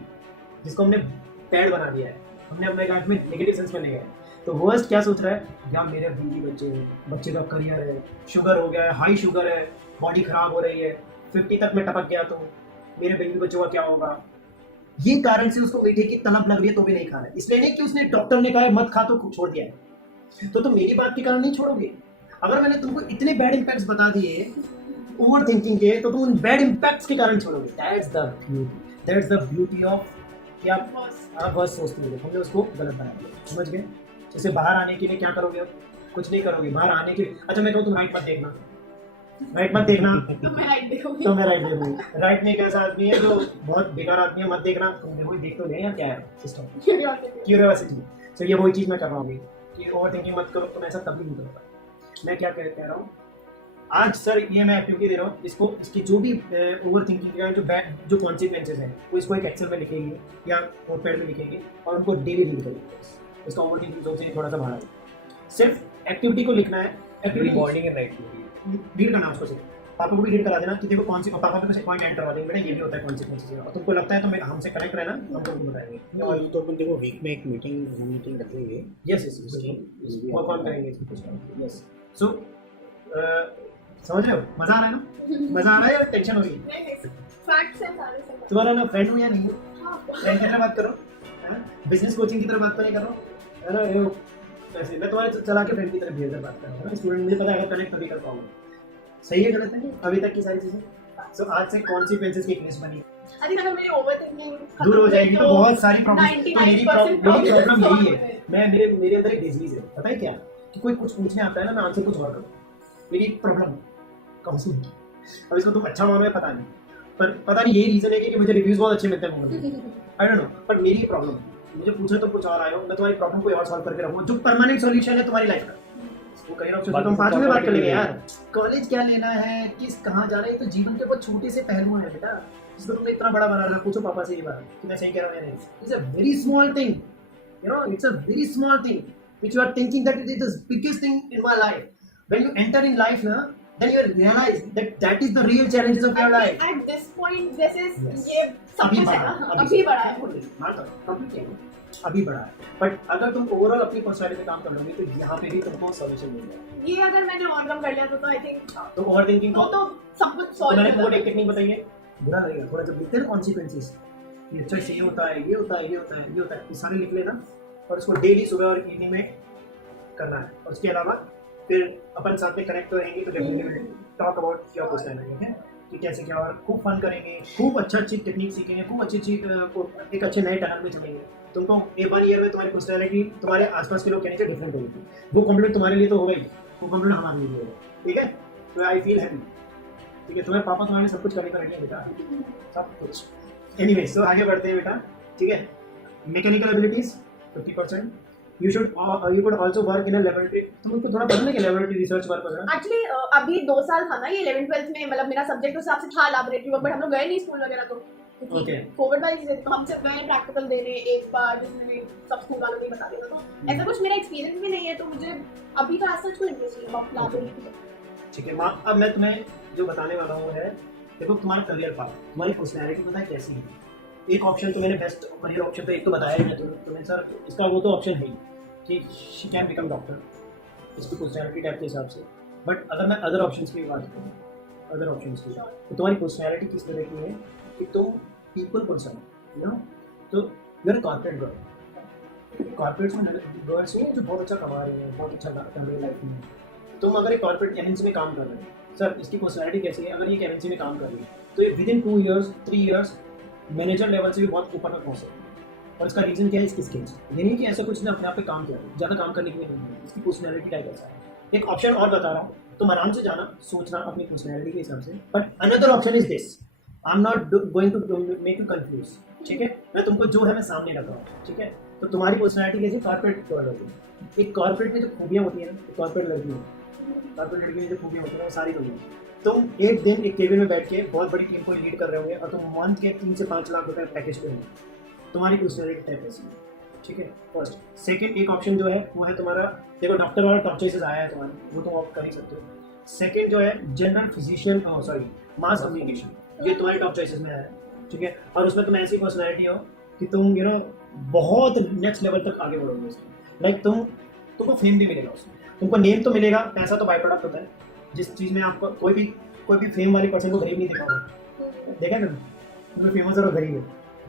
जिसको हमने बैड बना दिया है, हमने अपने लाइफ में नेगेटिव सेंस में ले गए. तो वर्स्ट क्या सोच रहा है, या मेरे बीवी बच्चे का करियर है, शुगर हो गया है, हाई शुगर है, बॉडी खराब हो रही है, 50 तक में टपक गया तो मेरे बीवी बच्चों का क्या होगा. ये कारण से उसको मीठे की तलब लग रही है तो भी नहीं खा रहा है. इसलिए नहीं कि उसने डॉक्टर ने कहा मत खा तो छोड़ दिया है. तो तुम मेरी बात के कारण नहीं छोड़ोगे. अगर मैंने तुमको इतने बैड इम्पैक्ट्स बता दिए ओवर थिंकिंग के, तो तुम उन बैड इम्पैक्ट्स के कारण छोड़ोगे. दैट्स द ब्यूटी ऑफ कि आप बस सोचते हो. हमने उसको गलत बना दिया. समझ गए. जैसे बाहर आने के लिए क्या करोगे, अब कुछ नहीं करोगे. बाहर आने के लिए अच्छा मैं कहूँ तुम राइट मत देखना तो मैं राइट देखूंगी. तो मैं राइट देखूंगी. राइट में एक ऐसा आदमी है जो बहुत बेकार आदमी है, मत देखना. तुम देखो देख तो ले या क्या है सिस्टम, क्यूरियोसिटी. तो ये वही चीज़ मैं कर रहा हूँ कि ओवर थिंकिंग मत करो. तो मैं ऐसा तभी नहीं करूँगा. मैं क्या कह रहा हूँ आज सर, ये मैं एक्टिविटी दे रहा हूँ इसको, इसकी जो भी ओवर थिंकिंग का जो कॉन्सिक्वेंसेज हैं वो इसको एक एक्सेल में लिखेंगे या नोटपैड में लिखेंगे और उनको डेली रीड करेंगे. इसका ओवर थिंकिंग जोन से थोड़ा सा बाहर आए. सिर्फ एक्टिविटी को लिखना है. Activity morning and night read करना उसको. सिर्फ पापा को भी रीड करा देना कि देखो कौन सी, पापा को पॉइंट एंड करवा देंगे, बेटा ये भी होता है कॉन्सिक्वेंसेज. और तुमको लगता है तो मैं हमसे कनेक्ट रहना, हमको भी बताएंगे. और तो अपन देखो वीक में एक मीटिंग रखेंगे. यस और कौन करेंगे इसको. यस. सो समझ रहे हो, मजा आ रहा है ना. मजा आ रहा है या टेंशन हो रही है. फैक्ट्स हैं सारे से. तुम्हारा ना फ्रेंड हूँ या नहीं हूँ, हाँ फ्रेंड की तरह बात करो, है ना. बिजनेस कोचिंग की तरह बात तो नहीं कर रहा हूँ, है ना. ये वैसे मैं तुम्हारे चला के फ्रेंड की तरह बिहेव कर बात कर रहा हूँ. स्टूडेंट मुझे पता है अगर कनेक्ट तभी कर पाऊंगा. सही है गलत है अभी तक की सारी चीजें. सो आज से कॉन्सिक्वेंसेस की एक लिस्ट बनी. अगर मेरी ओवरथिंकिंग दूर हो जाएगी तो बहुत सारी प्रॉब्लम. तो मेरी प्रॉब्लम यही है, मेरे अंदर एक डिजीज है, पता है क्या, कि कोई कुछ पूछने आता है ना, मैं आंसर कुछ और करूँ. मेरी प्रॉब्लम कौन सी है. अब इसको तुम अच्छा मानो है पता नहीं, पर पता नहीं यही रीजन है कि मुझे रिव्यूज बहुत अच्छे मिलते हैं गूगल पे. आई डोंट नो, पर मेरी प्रॉब्लम मुझे पूछे तो कुछ और आए हो. मैं तुम्हारी प्रॉब्लम को और सॉल्व करके रहूँगा जो परमानेंट सॉल्यूशन है तुम्हारी लाइफ का. वो कहीं ना तुम 5 में बात कर लेंगे यार. कॉलेज क्या लेना है, किस कहाँ जाना है, तो जीवन के बहुत छोटे से पहलू हैं बेटा, जिसको तुमने इतना बड़ा बना रखा. पूछो पापा से ये बात कि मैं सही कह रहा हूँ या नहीं. It's a very small thing, you know, it's a very small thing which you are thinking that it is the biggest thing in my life. When you enter in life na, then you realize that is the real challenges of your life. At this point this is Yes. ये सब अभी कुछ बड़ा है, अभी बड़ा है. अभी बड़ा है. बट अगर तुम ओवरऑल अपनी पर्सनैलिटी पे काम कर लोगे तो यहाँ पे भी तुमको सॉल्यूशन मिल जाएगा. ये अगर मैंने ओवरकम कर लिया तो आई थिंक तो ओवर थिंकिंग तो सब कुछ तो सॉल्व मैंने हो तुमको जाएगा. एक टेक्निक बताई है, बुरा लगेगा थोड़ा. जब लिखते हैं ना कॉन्सिक्वेंसेस, ये अच्छा ये होता है, ये होता है, ये होता है, ये होता है, ये सारे लिख लेना और इसको डेली सुबह और इवनिंग में करना है. और उसके अलावा फिर अपन साथ में कनेक्ट रहेंगे तो definitely talk about your personality. ठीक है, कि कि कैसे क्या और खूब फन करेंगे, खूब अच्छी टेक्निक सीखेंगे, खूब अच्छी एक अच्छे नए टनल में चलेंगे। तुमको 1 year में तुम्हारी पर्सनैलिटी तुम्हारे आसपास के लोग कहने से डिफरेंट होगी। वो कॉम्प्लीमेंट तुम्हारे लिए तो होगा ही, वो कॉम्प्लीमेंट हमारे लिए भी होगा, ठीक है। तो आई फील हैप्पी, ठीक है। तुम्हारे पापा तुम्हारे सब कुछ करने का रेडी है बेटा, सब कुछ। एनीवेज, तो आगे बढ़ते हैं बेटा, ठीक है। Mechanical abilities 50%। You could also work in a laboratory। तुमको थोड़ा पता है कि laboratory research work वगैरह? Actually अभी 2 साल था ना ये 11th-12th में, मतलब मेरा सब्जेक्ट उस हिसाब से था लैबोरेटरी वर्क, बट हम लोग गए नहीं स्कूल वगैरह तो Okay. कोविड वाली चीजें तो हम सिर्फ गए प्रैक्टिकल देने एक बार, जिसमें सब स्कूल वालों ने बता दिया। तो ऐसा कुछ मेरा एक्सपीरियंस भी नहीं है, तो मुझे अभी का ऐसा कोई इंटरेस्ट नहीं है लैबोरेटरी। ठीक है माँ, अब मैं तुम्हें जो बताने वाला हूँ है, देखो तुम्हारा करियर पाथ, तुम्हारी पर्सनैलिटी पता है कैसी है। एक ऑप्शन तो मैंने बेस्ट करियर ऑप्शन तो एक तो बताया ही मैं तुम्हें सर, इसका वो तो ऑप्शन है ही कि शी कैन बिकम डॉक्टर, इसकी पर्सनैलिटी टाइप के हिसाब से। बट अगर मैं अदर ऑप्शंस की बात करूँ, अदर ऑप्शंस की, तो तुम्हारी पर्सनैलिटी किस तरह की है कि तुम पीपल पर्सन, यू नो, तो you are corporate girl. Corporates में गर्ल्स हैं जो बहुत अच्छा कमा रहे हैं, बहुत अच्छा कर रहे हैं। तुम अगर एक कॉर्पोरेट एमएनसी में काम कर रहे हो, सर इसकी पर्सनैलिटी कैसी है, अगर ये एमएनसी में काम कर रही है तो ये with in 2 years 3 years manager level से भी बहुत ऊपर तक पहुँच सकती है। और इसका रीज़न क्या है, इसकी स्किल्स। ये नहीं कि ऐसा कुछ ने अपने आप पे काम किया, ज़्यादा काम करने के लिए नहीं है, इसकी पर्सनैलिटी टाइप ऐसा है। एक ऑप्शन और बता रहा हूँ, तुम आराम से जाना, सोचना अपनी पर्सनैलिटी के हिसाब से। But another option is this, I am not going to make you confuse, ठीक है। मैं तुमको जो है मैं सामने रख रहा हूँ, ठीक है। तो तुम्हारी पर्सनैलिटी कैसी, कॉर्पोरेट गर्ल होगी। एक कॉर्पोरेट में जो खूबियाँ होती हैं ना, कॉर्पोरेट लड़की में, कॉर्पोरेट लड़की में जो खूबियाँ होती हैं वो सारी होंगी। तुम एक दिन एक केबिन में बैठ के बहुत बड़ी टीम को लीड कर रहे होंगे और तुम मंथ के 3 से 5 लाख रुपए पैकेज पे होंगे। तुम्हारी पर्सनैलिटी टाइप ऐसी है, ठीक है। फर्स्ट। सेकंड एक ऑप्शन जो है वो है तुम्हारा, देखो डॉक्टर वाला टॉप चॉइसेस आया है तुम्हारा, वो तुम ऑप्ट कर ही सकते हो। सेकंड जो है जनरल फिजिशियन, मास कम्युनिकेशन, ये तुम्हारे टॉप चॉइसेस में आया है, ठीक है। और उसमें तुम ऐसी पर्सनैलिटी हो कि तुम यू नो बहुत नेक्स्ट लेवल तक आगे बढ़ोगे उसमें। लाइक तुमको फेम भी मिलेगा उसमें, तुमको नेम तो मिलेगा, पैसा तो बाय प्रोडक्ट होता है। जिस चीज़ में आपको कोई भी फेम वाली पर्सन को गरीब नहीं देखा होगा, देखा है तुम्हें फेमस और गरीब है,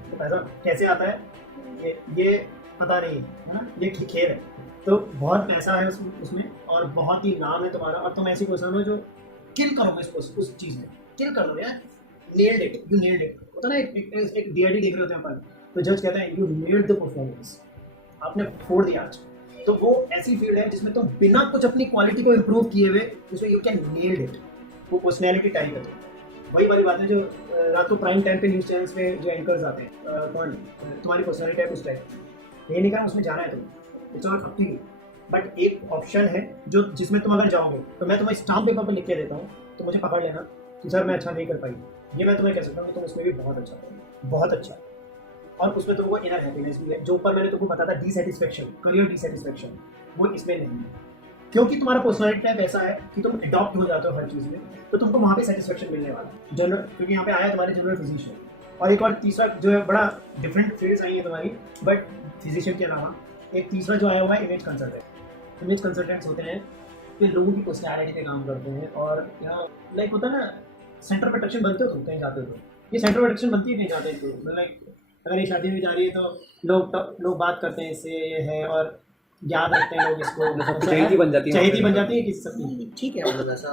तो पैसा कैसे आता है ये पता नहीं है ना, ये खेल है। तो बहुत पैसा है उसमें और बहुत ही नाम है तुम्हारा, और तुम ऐसी पर्सन हो जो किल करोगे उस चीज़ में, किल कर दोगे यार, nailed it, you nailed it. होता ना एक डीआरडी देख रहे होते हैं अपन, तो जज कहता है यू नेल्ड द परफॉर्मेंस, आपने फोड़ दिया आज। तो वो ऐसी फील्ड है जिसमें तुम बिना कुछ अपनी क्वालिटी को इम्प्रूव किए हुए जिसमें यू कैन नेल्ड इट, वो पर्सनैलिटी टाइप है। तो वही वाली बात है जो रात को प्राइम टाइम पे न्यूज़ चैनल्स पे जो एंकर्स आते हैं, कौन तुम्हारी पर्सनैलिटी टाइप उस टाइप, ये नहीं कहा उसमें जाना है तुम, it's not up to you. But एक ऑप्शन है जो जिसमें तुम अगर जाओगे, तो मैं तुम्हें स्टाम्प पेपर पर लिख के देता हूँ, तो मुझे पकड़ लेना कि सर मैं अच्छा नहीं कर पाई, ये मैं तुम्हें कह सकता हूँ कि तुम उसमें भी बहुत अच्छा करो, बहुत अच्छा। और उसमें तुमको इनर हैप्पीनेस भी है, जो ऊपर मैंने तुमको बताया था डिसैटिस्फैक्शन, करियर डिसैटिस्फैक्शन, वो इसमें नहीं है। क्योंकि तुम्हारा पर्सनैलिटी टाइप ऐसा है कि तुम अडॉप्ट हो जाते हो हर चीज़ में, तो तुमको वहाँ पे सेटिस्फैक्शन मिलने वाला है। जनरल, क्योंकि यहाँ पे आया तुम्हारे जनरल फिजिशियन, और एक और तीसरा जो है बड़ा डिफरेंट फील्ड्स आई है तुम्हारी, बट फिजिशियन के अलावा एक तीसरा जो आया हुआ है इमेज कंसल्टेंट। इमेज कंसल्टेंट्स होते हैं कि लोगों की पर्सनैलिटी पे काम करते हैं, और यहाँ लाइक होता है ना सेंटर ऑफ अट्रैक्शन बनते हो तुम कहीं जाते हो, तो ये सेंटर ऑफ अट्रैक्शन बनती है कहीं जाते हो तो, लाइक अगर ये शादी में जा रही है तो लोग बात करते हैं इससे ये है, और याद रखते हैं लोग इसको, चहेती बन जाती है, चहेती बन जाती है किस सबकी, ठीक है, मतलब ऐसा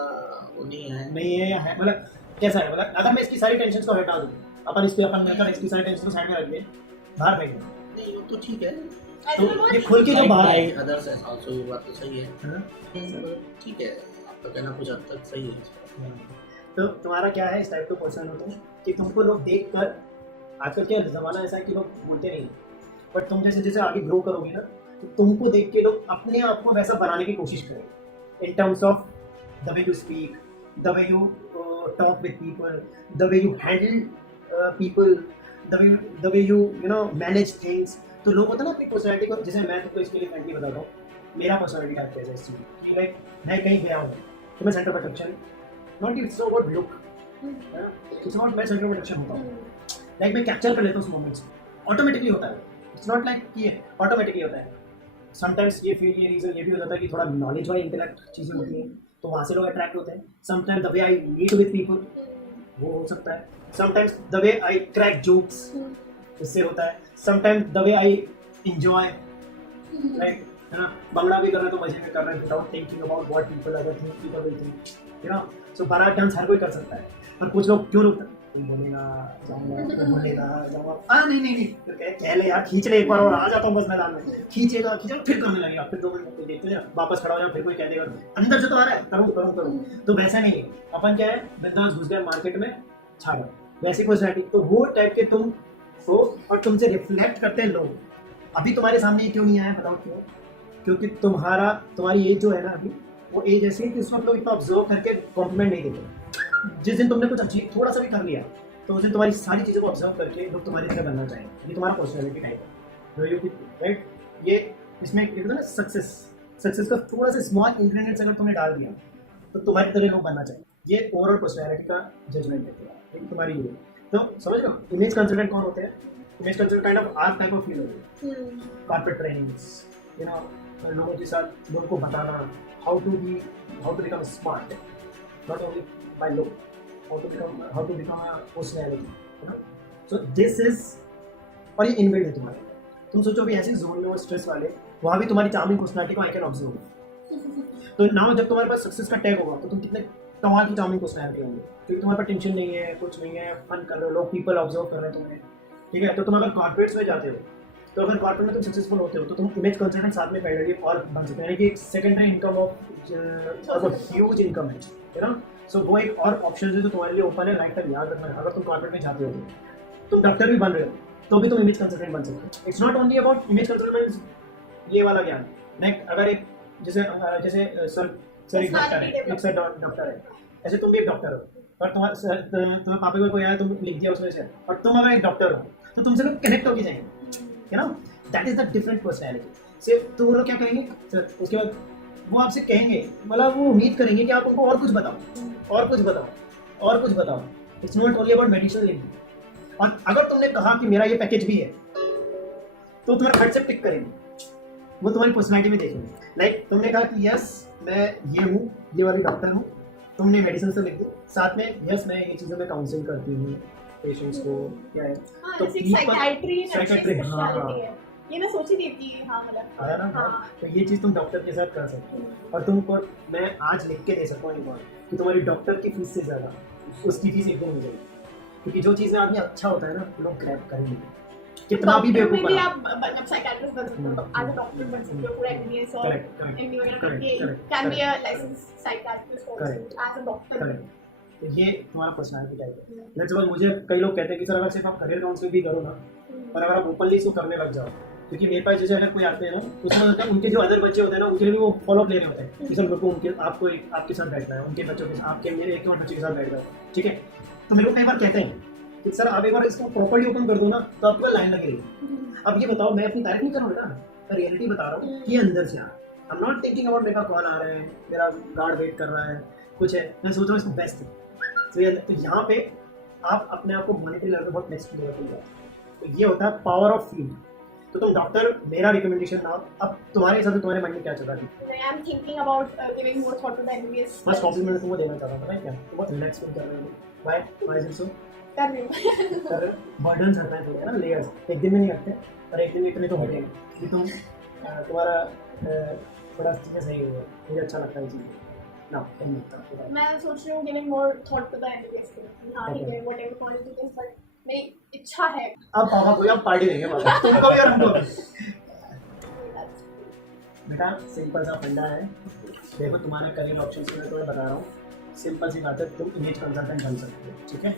वो नहीं है या है, मतलब कैसा है, मतलब अगर मैं इसकी सारी टेंशन को हटा दूँ, अपन मिलकर इसकी सारी टेंशन को साइड में रख दें, बाहर फेंक दें, नहीं वो तो ठीक है, तो ये खुल के जो बाहर आए अदर्स है आल्सो, ये बात तो सही है, ठीक है, आपका कहना कुछ हद तक सही है। तो तुम्हारा क्या है, इस टाइप का पर्सन हो तुम कि तुमको लोग देख कर, आजकल क्या ज़माना ऐसा है कि लोग बोलते नहीं, बट तुम जैसे जैसे आगे ग्रो करोगे ना, तो तुमको देख के लोग अपने आप को वैसा बनाने की कोशिश करें, in terms of the way you speak, the way you talk with people, the way you handle people, the way you know manage things. तो लोग होता है ना अपनी पर्सनैलिटी को, जैसे मैं तुमको इसके लिए फ्रेंकली बताता हूँ, मेरा पर्सनैलिटी टाइप कैसा है इस चीज़ कि लाइक मैं कहीं गया हूँ तो मैं centre of attraction, not it's not what look, it's not मैं सेंटर ऑफ अट्रैक्शन होता हूँ, लाइक मैं कैप्चर कर लेता हूँ उस मोमेंट्स में, ऑटोमेटिकली होता है, इट्स नॉट लाइक कि ऑटोमेटिकली होता है। समटाइम्स ये रीज़न ये भी हो जाता है कि थोड़ा नॉलेज वाली इंटेलेक्ट चीज़ें होती हैं, तो वहाँ से लोग अट्रैक्ट होते हैं। Sometimes the way I meet with people, वो हो सकता है। Sometimes the way I crack jokes, इससे होता है। Sometimes the way I enjoy, like है ना, बंगड़ा भी कर रहे हैं तो मजे में कर रहे हैं, without thinking about what people other think, people will think, you know. So बारात डांस हर कोई कर सकता है, पर कुछ लोग क्यों रुकते, तुम बोलेगा जाऊंगा, तुम बोलेगा जाऊंगा, नहीं फिर कह ले यार, खींच ले एक बार और आ जाता हूँ बस मैदान में, खींचेगा फिर करने लगेगा, फिर 2 मिनट देखते हैं वापस खड़ा हो जाए, फिर कोई कह देगा अंदर से तो आ रहा है करूँ। तो वैसा नहीं है, अपन क्या है बिंदास घुस गए मार्केट में छावा, वैसी पर्सनैलिटी, तो वो टाइप के तुम हो और तुमसे रिफ्लेक्ट करते हैं लोग। अभी तुम्हारे सामने ये क्यों नहीं आया बताओ क्यों? क्योंकि तुम्हारी एज जो है ना अभी, वो एज ऐसी है कि उस वक्त लोग इतना ऑब्जर्व करके कॉम्प्लीमेंट नहीं देते। जिस दिन तुमने कुछ अचीव थोड़ा सा भी कर लिया तो उस दिन तुम्हारी सारी चीज़ों को ऑब्जर्व करके लोग तुम्हारी तरह बनना चाहेंगे। ये तुम्हारा पर्सनैलिटी टाइप है, राइट? ये इसमें एक ना सक्सेस का थोड़ा सा स्मॉल इंग्रेडिएंट्स अगर तुमने डाल दिया तो तुम्हारी तरह लोग बनना चाहिए। ये ओवरऑल पर्सनैलिटी का जजमेंट है तुम्हारी। ये तो समझ लो इमेज कंसल्टेंट कौन होते हैं? Image consultant kind of art type of feel होती है, कॉर्पोरेट ट्रेनिंग्स, यू नो, लोगों के साथ लोगों को बताना how to become smart, not only by look, how to become a personality, you know. So this is, और ये इनबिल्ट है तुम्हारे। तुम सोचो अभी ऐसे जोन में हो स्ट्रेस वाले, वहाँ भी तुम्हारी चार्मिंग पर्सनैलिटी को आई कैन ऑब्जर्व। तो नाउ जब तुम्हारे पास सक्सेस का टैग होगा तो तुम कितने कमाल की चार्मिंग पर्सनैलिटी होंगे, क्योंकि तुम्हारे पास टेंशन नहीं है, कुछ नहीं है, फन कर रहे हो, लोग पीपल ऑब्जर्व कर रहे हैं तुम्हें, ठीक है। तो तुम अगर कॉर्पोरेट्स में जाते हो, तो अगर कॉर्पोरेट में तुम सक्सेसफुल होते हो तो तुम इमेज कंसल्टेंट साथ में पैरेलली और बन सकते हैं कि एक secondary income of huge income है, यू नो। सो वो एक और ऑप्शन है जो तुम्हारे लिए ओपन है, लाइफ टाइम याद रखना है। अगर तुम कॉर्पोरेट में जाते हो, तुम डॉक्टर भी बन रहे हो तो भी तुम इमेज कंसल्टेंट बन सकते हो। It's not only about image consultant ये वाला ज्ञान। नेक्स्ट अगर एक जैसे सर एक डॉक्टर है, एक सर डॉक्टर है, ऐसे तुम भी एक डॉक्टर हो, और तुम्हारे पापा को कोई आया, तुम लिख दिया उसमें से, और तुम अगर एक डॉक्टर हो तो तुमसे लोग कनेक्ट होके जाएंगे, you know. That is the different personality से। तो वो लोग क्या करेंगे सर, उसके बाद वो आपसे कहेंगे, मतलब वो उम्मीद करेंगे कि आप उनको और कुछ बताओ। It's not only about medicine. और अगर तुमने कहा कि मेरा ये पैकेज भी है तो तुम्हारा हट से पिक करेंगे, वो तुम्हारी पर्सनैलिटी में देखेंगे। लाइक तुमने कहा कि यस मैं ये हूँ, ये वाली डॉक्टर हूँ, तुमने मेडिसिन से लिख दी, साथ में यस मैं ये चीज़ों में काउंसलिंग करती हूँ पेशेंट्स को, क्या है तो साइकियाट्री, हाँ ये मैं सोची थी कि हाँ मतलब आया ना। हाँ। तो ये चीज़ तुम डॉक्टर के साथ कर सकते हो। और तुमको मैं आज लिख के दे सकता हूँ एक बार कि तुम्हारी डॉक्टर की फीस से ज़्यादा उसकी फीस एकदम हो जाएगी, क्योंकि जो चीज़ में आदमी अच्छा होता है ना लोग ग्रैब करेंगे, कितना भी बेवकूफ बना। आप साइकियाट्रिस्ट बन सकते हो, आज डॉक्टर बन सकते हो, पूरा एमबीबीएस और एमडी वगैरह करके can be a licence psychiatrist और एज अ डॉक्टर। तो ये तुम्हारा पर्सनैलिटी टाइप है। लेट्स सपोज मुझे कई लोग कहते हैं कि सर अगर सिर्फ आप करियर काउंसलिंग भी करो ना, और अगर आप ओपनली इसको करने लग जाओ, क्योंकि मेरे पास जैसे अगर कोई आते हैं ना, उसमें होता है उनके जो अदर बच्चे होते हैं ना, उनके लिए भी वो फॉलोअप ले रहे होते हैं कि सर मेरे को उनके आपको आपके साथ बैठना है, उनके बच्चों के आपके मेरे एक और बच्चे के साथ बैठ जाओ, ठीक है। तो मेरे को कई बार कहते हैं कि सर आप एक बार इसको प्रॉपर्ली ओपन कर दो ना तो आपको लाइन लगेगी। अब ये बताओ, मैं अपनी तारीफ नहीं कर रहा हूँ ना, मैं रियलिटी बता रहा हूँ कि अंदर से आई एम नॉट थिंकिंग अबाउट मेरा कौन आ रहा है, मेरा गार्ड वेट कर रहा है, कुछ है, मैं सोच रहा हूँ इसको बेस्ट है। तो यहाँ पे आप अपने आप को मॉनिटरी लेवल पे बहुत नेक्स्ट लेवल पे जाओ। तो ये होता है पावर ऑफ फील्ड। तो तुम डॉक्टर, मेरा रिकमेंडेशन ना, अब तुम्हारे हिसाब से तुम्हारे मन में क्या चल रहा है? I am thinking about giving more thought to the MBBS. बस कॉम्प्लीमेंट तुमको देना चाहता था, क्या तुम बहुत रिलैक्स फील कर रहे हो? Why is it so? कर रही हूँ सर बर्डन हटना चाहिए ना, लेयर्स एक दिन में नहीं हटते, और एक दिन में इतने तो हटेंगे कि तुम तुम्हारा थोड़ा चीज़ें सही हो। मुझे अच्छा लगता है चीज़ें ना, मैं सोच रही हूँ giving more thought to the MBBS के लिए। हाँ ठीक है, whatever college it is, but मेरी इच्छा है। अब पापा को आप पार्टी देंगे पापा, तुमको भी और हमको भी। बेटा सिंपल सा फंडा है, देखो तुम्हारे करियर ऑप्शंस मैं तुम्हें बता रहा हूँ, सिंपल सी बात है, तुम इमेज कंसल्टेंट बन सकते हो, ठीक है।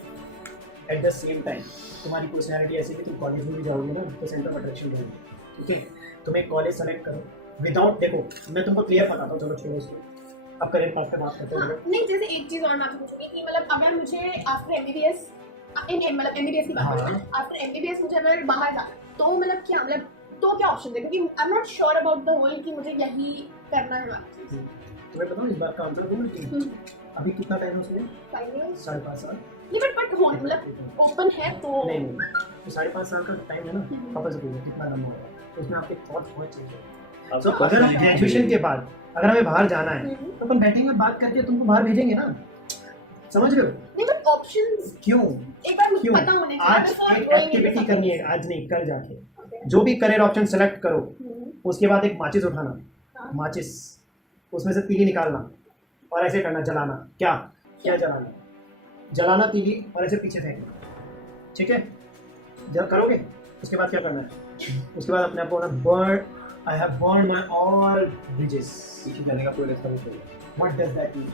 एट द सेम टाइम तुम्हारी पर्सनैलिटी ऐसी कि तुम कॉलेज में भी जाओगे ना तो सेंटर ऑफ अट्रैक्शन रहेगी, ठीक है। तुम एक कॉलेज सेलेक्ट करो विदाउट, देखो मैं तुमको क्लियर बताता हूँ, चलो छोड़ो इसको, अब करियर पाथ पे बात करते हैं। नहीं जैसे एक चीज़ और मैं आपसे पूछूंगी कि मतलब अगर मुझे आफ्टर एमबीबीएस मतलब एमबीबीएस की बात करें, आफ्टर एमबीबीएस मुझे अगर बाहर जाना तो मतलब क्या, मतलब तो क्या ऑप्शन है? क्योंकि I am not sure about the whole कि मुझे यही करना है। तुम्हें पता है इस बात का आंसर दूँ कि अभी कितना टाइम है उसमें? 5.5 साल। नहीं बट हो मतलब ओपन है तो नहीं तो 5.5 साल का टाइम है ना, पापा से पूछो कितना लंबा होगा, तो उसमें आपके थॉट्स बहुत चाहिए। तो अगर ग्रेजुएशन के बाद अगर हमें बाहर जाना है तो अपन बैठेंगे बात करके तुमको बाहर भेजेंगे ना, समझ रहे हो? नहीं बट ऑप्शंस क्यों एक बार मुझे पता होने चाहिए। आज एक एक्टिविटी करनी है, आज नहीं कल जाके जो भी करियर ऑप्शन सेलेक्ट करो उसके बाद एक माचिस उठाना, माचिस उसमें से तीली निकालना और ऐसे करना, जलाना। क्या जलाना? जलाना तीली और ऐसे पीछे फेंकना, ठीक है? जब करोगे उसके बाद क्या करना है? उसके बाद अपने आप को burn, I have burn my all bridges. पीछे जाने का कोई रास्ता नहीं छोड़ेगा। What does that mean?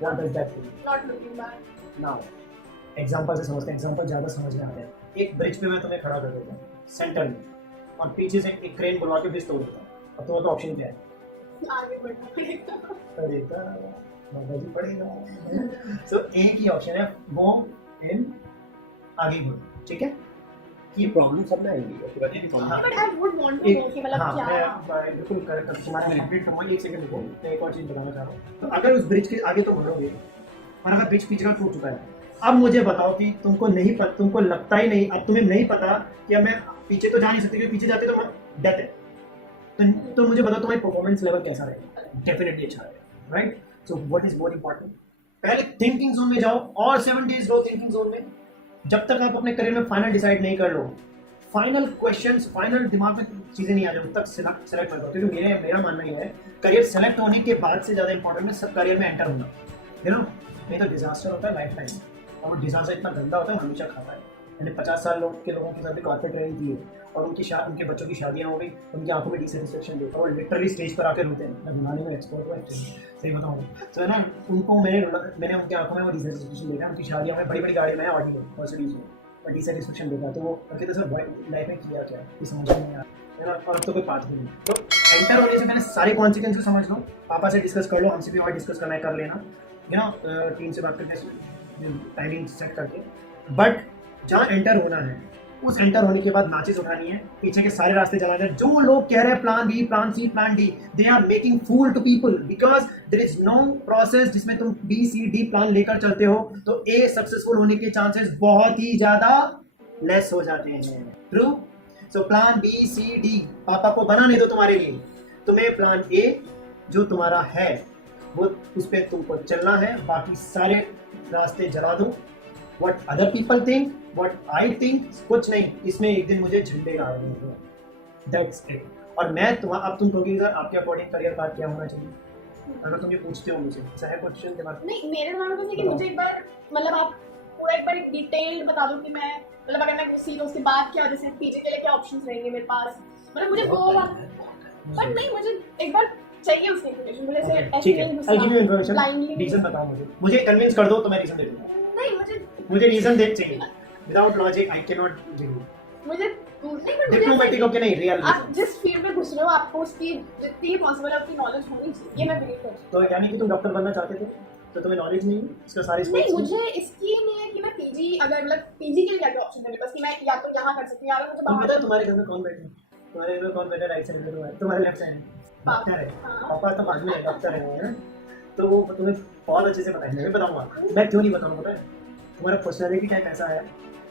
What does that mean? Not looking back. Now example से समझते हैं, एग्जांपल ज़्यादा समझ में आता है। एक ब्रिज पे मैं तुम्हें खड़ा कर देता हूँ सेंटर में, और पीछे से एक क्रेन बुलवा के ब्रिज तोड़ देता हूँ। अब तुम्हारा तो ऑप्शन क्या है? आगे बढ़ना पड़ेगा। पड़ेगा, बाबा जी पड़ेगा। सो एक ही ऑप्शन है, गो इन, आगे बढ़ो, ठीक है? ये प्रॉब्लम सब में आएगी उसके बाद ये प्रॉब्लम। हाँ। But I would want to know कि मतलब हाँ, क्या मैं बिल्कुल करेक्ट तुम्हारा कंप्लीट करूँगा। एक सेकंड रुको, मैं एक और चीज़ बताना चाह रहा हूँ। तो अगर उस ब्रिज के आगे तो बढ़ोगे, और अगर ब्रिज पिछड़ा टूट चुका है, अब मुझे बताओ कि तुमको नहीं पता, तुमको लगता ही नहीं, अब तुम्हें नहीं पता कि अब मैं पीछे तो जा नहीं सकती, क्योंकि पीछे जाते तो डेथ है। तो मुझे बताओ तुम्हारी परफॉर्मेंस लेवल कैसा रहेगा? डेफिनेटली अच्छा रहेगा, right? So what is more important, पहले थिंकिंग जोन में जाओ और 7 डेज रहो थिंकिंग जोन में। जब तक आप अपने करियर में फाइनल डिसाइड नहीं कर लो, फाइनल क्वेश्चंस, फाइनल दिमाग में चीज़ें नहीं आ जाए, उस तक सेलेक्ट मत करो। क्योंकि मेरा मानना ये है, करियर सेलेक्ट होने के बाद से ज़्यादा इंपॉर्टेंट है सब करियर में एंटर होना, यू नो? नहीं तो डिजास्टर होता है लाइफ टाइम, और वो डिजास्टर इतना गंदा होता है, हमेशा खाता है। मैंने 50 साल के लोगों के साथ भी कॉर्पोरेट ट्रेनिंग की है, और उनके बच्चों की शादियाँ हो गई, उनकी आंखों में डिसैटिस्फैक्शन देखा, और लिटरली स्टेज पर आकर रोते हैं। मैं बनाने में एक्सपर्ट हूँ एक्चुअली, सही बताऊँ तो, है ना? उनको मैंने उनकी आंखों में वो डिसैटिस्फैक्शन देखा, उनकी शादियों में बड़ी बड़ी गाड़ी में ऑडी में मर्सिडीज में, और डिसैटिस्फैक्शन देखा। तो वो करके तो सर लाइफ में किया क्या ये समझ में नहीं आया, है ना? और अब तो कोई बात नहीं। तो एंटर होने से पहले सारे कॉन्सिक्वेंसेस समझ लो, पापा से डिस्कस कर लो, हमसे भी और डिस्कस करना है कर लेना, यू नो? टीम से बात करके टाइमिंग सेट करके। बट जहाँ एंटर होना है, उस एंटर होने के बाद नाचेस उठानी है, पीछे के सारे रास्ते चलाने हैं। जो लोग कह रहे हैं plan B, plan C, plan D, they are making fool to people, because there is no process जिसमें तुम बी सी डी प्लान लेकर चलते हो, तो ए सक्सेसफुल होने के चांसेस बहुत ही ज्यादा लेस हो जाते हैं। True? So plan B C D पापा को बनाने दो तुम्हारे लिए। तुम्हें प्लान ए जो तुम्हारा है वो उस पर तुमको चलना है, बाकी सारे रास्ते जला दो। What other people think, what I think, कुछ नहीं, इसमें एक दिन मुझे झंडे गाड़ने। That's it। और मैं अब तुम कहोगे सर आपके अकॉर्डिंग करियर पाथ क्या होना चाहिए? अगर तुम ये पूछते हो मुझे, चाहे क्वेश्चन के बाद नहीं, मेरे दिमाग में कि मुझे एक बार मतलब आप पूरा एक बार डिटेल बता दो कि मैं मतलब अगर मैं सीरो उसके बाद क्या, जैसे पीजी के लिए क्या ऑप्शंस रहेंगे मेरे पास, मतलब मुझे वो बट नहीं, मुझे एक बार चाहिए उसकी इन्फॉर्मेशन। मुझे ऐसे ठीक है, I'll give you information, blindly reason बताओ मुझे कन्विंस कर दो तो मैं रीजन दे दूंगा। नहीं, मुझे रीजन दे चाहिए, without logic I can not give you. मुझे नहीं, बट डिप्लोमेटिक ओके नहीं, रियल। आप जिस फील्ड में घुस रहे हो आपको उसकी जितनी पॉसिबल है उतनी नॉलेज होनी चाहिए, ये मैं बिलीव करती हूँ। तो यानी कि तुम डॉक्टर बनना चाहते थे तो तुम्हें नॉलेज नहीं है इसका सारे नहीं, मुझे इसकी नहीं है कि मैं पीजी, अगर मतलब पीजी के लिए क्या क्या ऑप्शन है मेरे पास कि मैं या तो यहाँ कर सकती हूँ या तो मुझे तुम बाहर। पता तुम्हारे घर में कौन बैठे हैं? तुम्हारे घर में कौन बैठा है? राइट साइड में तुम्हारे लेफ्ट साइड में डॉक्टर है। पापा तो बाद में डॉक्टर है, तो वो तुम्हें बहुत अच्छे से पता है। मैं बताऊंगा, मैं क्यों नहीं बताऊंगा पता है? तुम्हारा पर्सनैलिटी टाइप ऐसा है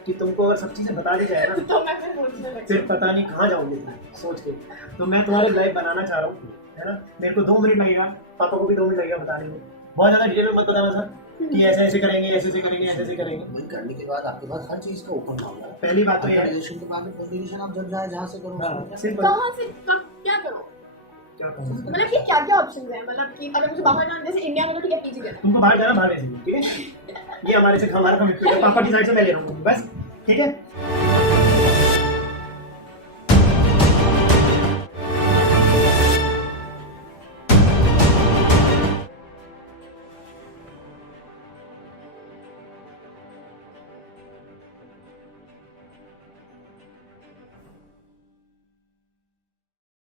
कि तुमको अगर सब चीज़ें बता दी जाए ना तो मैं फिर सोचने लगती फिर पता नहीं कहाँ जाओगे तुम सोच के। तो मैं तुम्हारी लाइफ बनाना चाह रहा हूँ, है ना? मेरे को 2 मिनट लगेगा, पापा को भी 2 मिनट लगेगा बताने में। बहुत ज़्यादा डिटेल में मत बताना सर कि ऐसे ऐसे करेंगे, ऐसे ऐसे करेंगे, ऐसे ऐसे करेंगे। वही करने के बाद आपके पास हर चीज़ का ओपन होगा। पहली बात तो ये है, ग्रेजुएशन के बाद ग्रेजुएशन आप जब जाए जहाँ से करो हाँ, सिंपल। कहाँ से क्या करो, क्या कहूँ? मतलब कि क्या क्या ऑप्शंस हैं, मतलब कि अगर मुझे बाहर जाना, जैसे इंडिया में तो ठीक है पीजी देना, तुमको बाहर जाना, बाहर भेजेंगे, ठीक है? ये हमारे से हमारा कमिटमेंट है, पापा की साइड से मैं ले रहा हूँ बस, ठीक है?